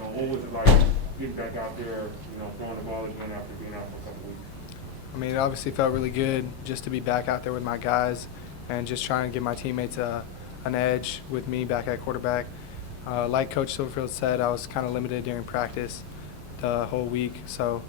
what was it like getting back out there, throwing the ball again after being out for a couple weeks? I mean, it obviously felt really good just to be back out there with my guys and just trying to give my teammates an edge with me back at quarterback. Like Coach Silverfield said, I was kind of limited during practice the whole week, so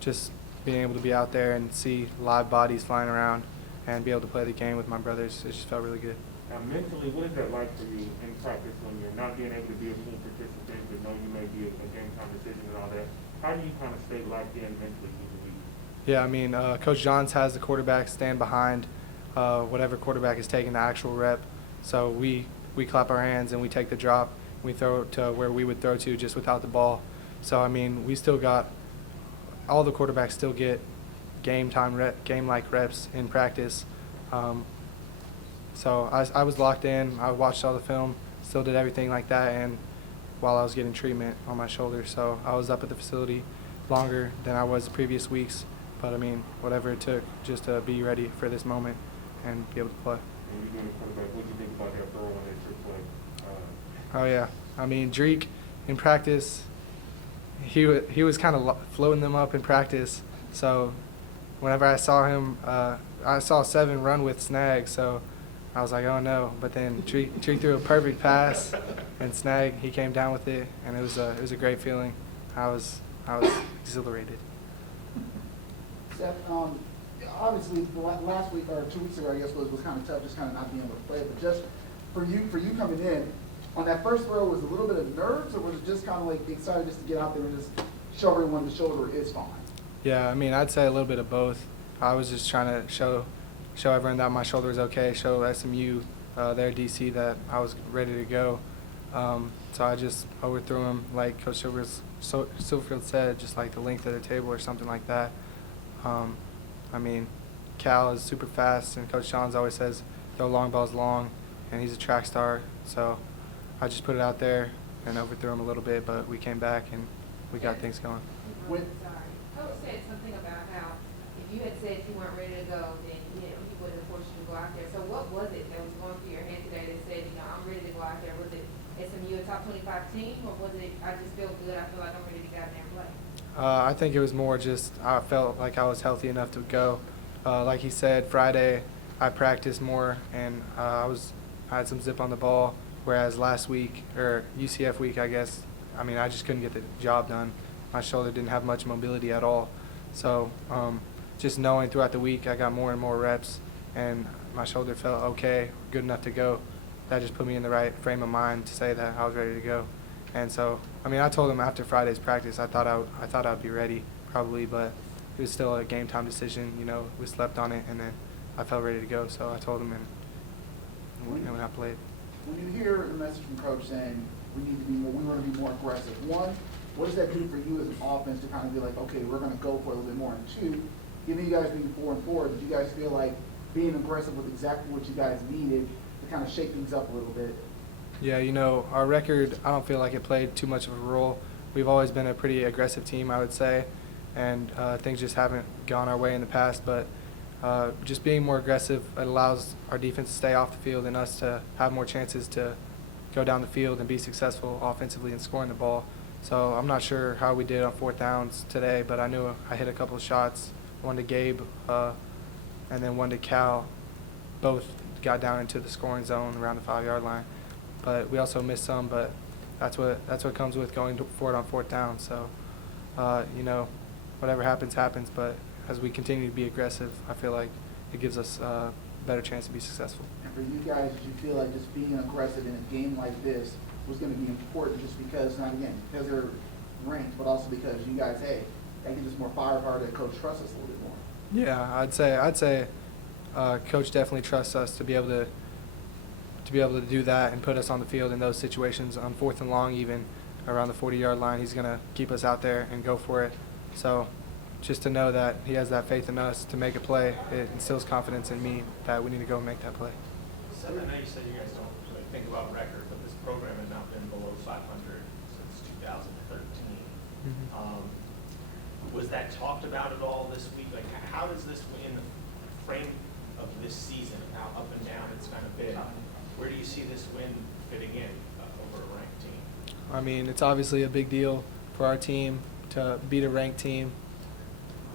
just being able to be out there and see live bodies flying around and be able to play the game with my brothers, it just felt really good. Now, mentally, what is that like for you in practice when you're not being able to be a full participant, but know you may be a game-time decision and all that? How do you kind of stay locked in mentally through the week? Yeah, I mean, Coach Johns has the quarterback stand behind whatever quarterback is taking the actual rep. So we clap our hands and we take the drop. We throw it to where we would throw to just without the ball. So, I mean, we still got – all the quarterbacks still get game-like reps in practice. So I was locked in. I watched all the film, still did everything like that, and while I was getting treatment on my shoulder. So I was up at the facility longer than I was the previous weeks. But, I mean, whatever it took just to be ready for this moment and be able to play. And you being a quarterback, what do you think about that throw on that trick play? Oh, yeah. I mean, Dreek, in practice, he was kind of floating them up in practice. So whenever I saw him, I saw 7 run with Snag, so I was like, oh, no. But then Dreek threw a perfect pass, and Snag, he came down with it, and it was a great feeling. I was exhilarated. Seth, obviously last week or 2 weeks ago, I guess was kind of tough, just kind of not being able to play. But just for you coming in on that first throw, was it a little bit of nerves, or was it just kind of like excited just to get out there and just show everyone the shoulder is fine? Yeah, I mean, I'd say a little bit of both. I was just trying to show everyone that my shoulder was okay, show SMU, their DC, that I was ready to go. So I just overthrew him, like Coach Silverfield said, just like the length of the table or something like that. I mean, Cal is super fast, and Coach Johns always says throw long balls long, and he's a track star. So I just put it out there and overthrew him a little bit, but we came back and we got things going. Sorry. Coach said something about how if you had said you weren't ready to go, then he would have forced you to go out there. So what was it that was going through your head today that said, I'm ready to go out there? Was it SMU a top 25 team, or was it I just feel good, I feel like I'm ready to get out there and play? I think it was more just I felt like I was healthy enough to go. Like he said, Friday I practiced more and I had some zip on the ball, whereas last week, or UCF week, I guess, I mean, I just couldn't get the job done. My shoulder didn't have much mobility at all. So just knowing throughout the week I got more and more reps and my shoulder felt okay, good enough to go, that just put me in the right frame of mind to say that I was ready to go. And so, I mean, I told him after Friday's practice, I thought I'd be ready probably, but it was still a game time decision. We slept on it, and then I felt ready to go. So I told him, and when I played. When you hear the message from Coach saying we want to be more aggressive, one, what does that do for you as an offense to kind of be like, okay, we're going to go for a little bit more? And two, given you guys being 4-4, did you guys feel like being aggressive was exactly what you guys needed to kind of shake things up a little bit? Yeah, our record, I don't feel like it played too much of a role. We've always been a pretty aggressive team, I would say, and things just haven't gone our way in the past. But just being more aggressive, it allows our defense to stay off the field and us to have more chances to go down the field and be successful offensively in scoring the ball. So I'm not sure how we did on 4th downs today, but I knew I hit a couple of shots, one to Gabe and then one to Cal. Both got down into the scoring zone around the 5-yard line. But we also missed some, but that's what comes with going for it on 4th down. So, whatever happens, happens. But as we continue to be aggressive, I feel like it gives us a better chance to be successful. And for you guys, did you feel like just being aggressive in a game like this was going to be important just because, not again, because they're ranked, but also because you guys, hey, that gives us more firepower that Coach trusts us a little bit more? Yeah, I'd say Coach definitely trusts us to be able to do that and put us on the field in those situations on 4th and long, even around the 40-yard line. He's going to keep us out there and go for it. So just to know that he has that faith in us to make a play, it instills confidence in me that we need to go and make that play. Seth, I know you said you guys don't really think about record, but this program has not been below 500 since 2013. Was that talked about at all this week? Like, how does this, in the frame of this season, how up and down it's kind of been, where do you see this win fitting in over a ranked team? I mean, it's obviously a big deal for our team to beat a ranked team.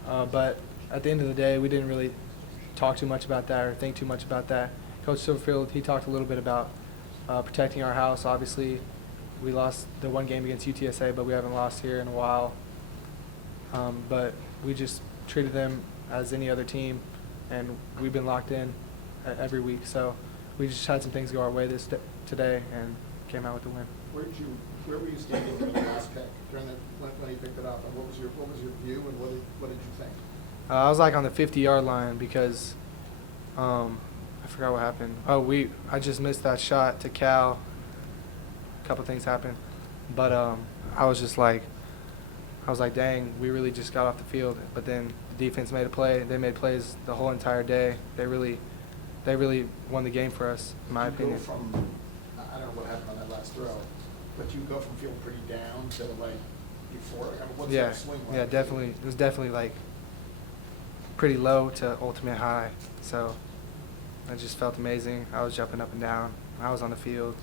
But at the end of the day, we didn't really talk too much about that or think too much about that. Coach Silverfield, he talked a little bit about protecting our house. Obviously, we lost the one game against UTSA, but we haven't lost here in a while. But we just treated them as any other team, and we've been locked in every week. So we just had some things go our way today and came out with the win. Where were you standing when you last pick during when you picked it up, and what was your view, and what did you think? I was like on the 50-yard line because I forgot what happened. I just missed that shot to Cal. A couple things happened, but I was like, dang, we really just got off the field. But then the defense made a play. They made plays the whole entire day. They really won the game for us, in my opinion. Go from, I don't know what happened on that last throw, but you go from feeling pretty down to like euphoric. I mean, what's that swing like? Yeah, definitely. It was definitely like pretty low to ultimate high. So I just felt amazing. I was jumping up and down. I was on the field,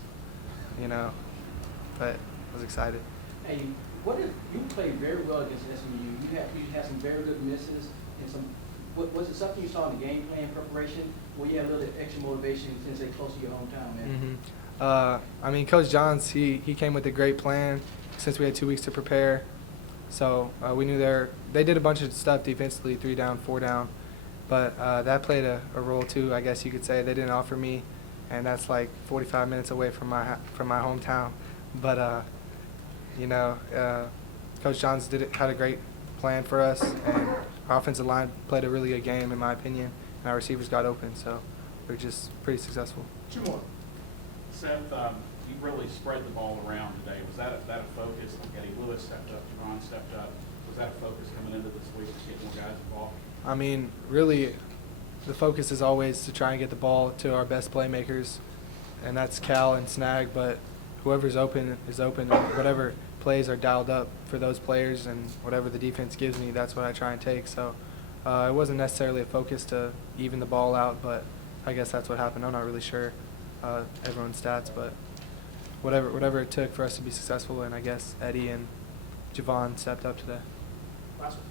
but I was excited. Hey, you played very well against SMU. You had some very good misses and some. Was it something you saw in the game plan preparation, where you had a little extra motivation since they're close to your hometown, man? I mean, Coach Johns, he came with a great plan since we had 2 weeks to prepare. So we knew they did a bunch of stuff defensively, 3 down, 4 down, but that played a role too, I guess you could say. They didn't offer me, and that's like 45 minutes away from my hometown. But Coach Johns had a great plan for us, and our offensive line played a really good game in my opinion, and our receivers got open, so we were just pretty successful. Two more. Seth, you really spread the ball around today. Was that a focus? Like Eddie Lewis stepped up, Javon stepped up. Was that a focus coming into this week to get more guys involved? I mean, really, the focus is always to try and get the ball to our best playmakers, and that's Cal and Snag, but whoever's open is open, and whatever plays are dialed up for those players, and whatever the defense gives me, that's what I try and take. So it wasn't necessarily a focus to even the ball out, but I guess that's what happened. I'm not really sure everyone's stats, but whatever it took for us to be successful, and I guess Eddie and Javon stepped up today. Last one.